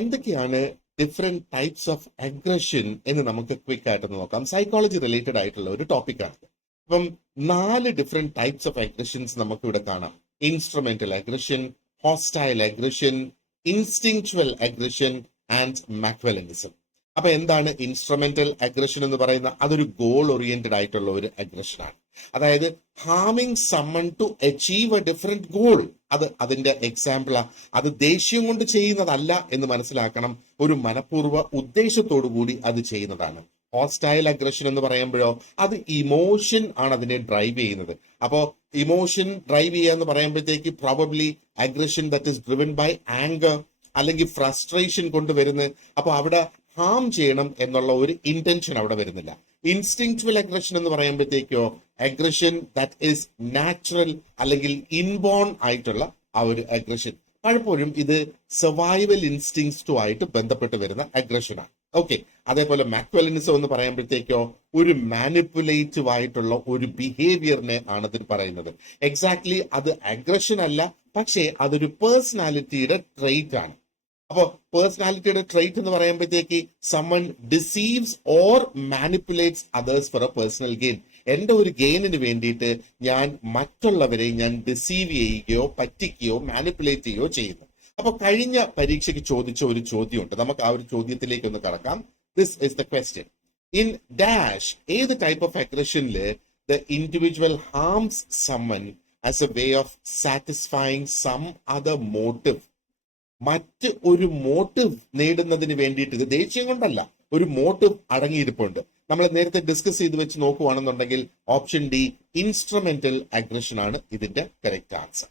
എന്തൊക്കെയാണ് different types of aggression എന്ന് നമുക്ക് ക്വിക്ക് ആയിട്ട് നോക്കാം. സൈക്കോളജി റിലേറ്റഡ് ആയിട്ടുള്ള ഒരു ടോപ്പിക്കാണ്. അപ്പം 4 ഡിഫറെന്റ് ടൈപ്സ് ഓഫ് അഗ്രഷൻസ് നമുക്ക് ഇവിടെ കാണാം. Instrumental aggression, hostile aggression, instinctual aggression and Machiavellianism. അപ്പൊ എന്താണ് ഇൻസ്ട്രുമെന്റൽ അഗ്രഷൻ എന്ന് പറയുന്ന? അതൊരു ഗോൾ ഓറിയന്റഡ് ആയിട്ടുള്ള ഒരു അഗ്രഷനാണ്. അതായത് ഹാമിങ് someone to achieve a different goal. അതിന്റെ എക്സാമ്പിളാ. അത് ദേഷ്യം കൊണ്ട് ചെയ്യുന്നതല്ല എന്ന് മനസ്സിലാക്കണം. ഒരു മനഃപൂർവ്വ ഉദ്ദേശത്തോടു കൂടി അത് ചെയ്യുന്നതാണ്. ഹോസ്റ്റൈൽ അഗ്രഷൻ എന്ന് പറയുമ്പോഴോ അത് ഇമോഷൻ ആണ് അതിനെ ഡ്രൈവ് ചെയ്യുന്നത്. അപ്പോ ഇമോഷൻ ഡ്രൈവ് ചെയ്യുക എന്ന് പറയുമ്പോഴത്തേക്ക് probably aggression that is driven by anger അല്ലെങ്കിൽ ഫ്രസ്ട്രേഷൻ കൊണ്ടുവരുന്നത്. അപ്പൊ അവിടെ ഹാം ചെയ്യണം എന്നുള്ള ഒരു ഇന്റൻഷൻ അവിടെ വരുന്നില്ല. ഇൻസ്റ്റിങ്ച്വൽ അഗ്രഷൻ എന്ന് പറയുമ്പോഴത്തേക്കോ അഗ്രഷൻ ദാറ്റ് ഈസ് നാച്ചുറൽ അല്ലെങ്കിൽ ഇൻബോൺ ആയിട്ടുള്ള ആ ഒരു അഗ്രഷൻ. പലപ്പോഴും ഇത് സർവൈവൽ ഇൻസ്റ്റിങ്സ്റ്റു ആയിട്ട് ബന്ധപ്പെട്ട് വരുന്ന അഗ്രഷനാണ്. ഓക്കെ. അതേപോലെ മാക്വലനിസം എന്ന് പറയുമ്പോഴത്തേക്കോ ഒരു മാനിപ്പുലേറ്റീവ് ആയിട്ടുള്ള ഒരു ബിഹേവിയറിനെ ആണ് ഇതിൽ പറയുന്നത്. എക്സാക്ട്ലി അത് അഗ്രഷൻ അല്ല, പക്ഷേ അതൊരു പേഴ്സണാലിറ്റിയുടെ ട്രെയ്റ്റ് ആണ്. അപ്പോ പേഴ്സണാലിറ്റിയുടെ ട്രെയ്റ്റ് എന്ന് പറയുമ്പോഴത്തേക്ക് someone deceives or manipulates others for a personal gain. എന്റെ ഒരു ഗെയിനിന് വേണ്ടിയിട്ട് ഞാൻ മറ്റുള്ളവരെ ഞാൻ ഡിസീവ് ചെയ്യുകയോ പറ്റിക്കുകയോ മാനിപ്പുലേറ്റ് ചെയ്യുകയോ ചെയ്യുന്നു. അപ്പൊ കഴിഞ്ഞ പരീക്ഷയ്ക്ക് ചോദിച്ച ഒരു ചോദ്യമുണ്ട്. നമുക്ക് ആ ഒരു ചോദ്യത്തിലേക്ക് ഒന്ന് കടക്കാം. This is the question. In dash ഏത് ടൈപ്പ് ഓഫ് അഗ്രഷനില് the individual harms someone as a way of satisfying some other motive. മറ്റ് ഒരു മോട്ടീവ് നേടുന്നതിന് വേണ്ടിയിട്ട്, ഇത് ദേഷ്യം കൊണ്ടല്ല, ഒരു മോട്ടീവ് അടങ്ങിയിരിപ്പുണ്ട്. നമ്മൾ നേരത്തെ ഡിസ്കസ് ചെയ്ത് വെച്ച് നോക്കുവാണെന്നുണ്ടെങ്കിൽ ഓപ്ഷൻ ഡി ഇൻസ്ട്രുമെന്റൽ അഗ്രഷൻ ആണ് ഇതിന്റെ കറക്റ്റ് ആൻസർ.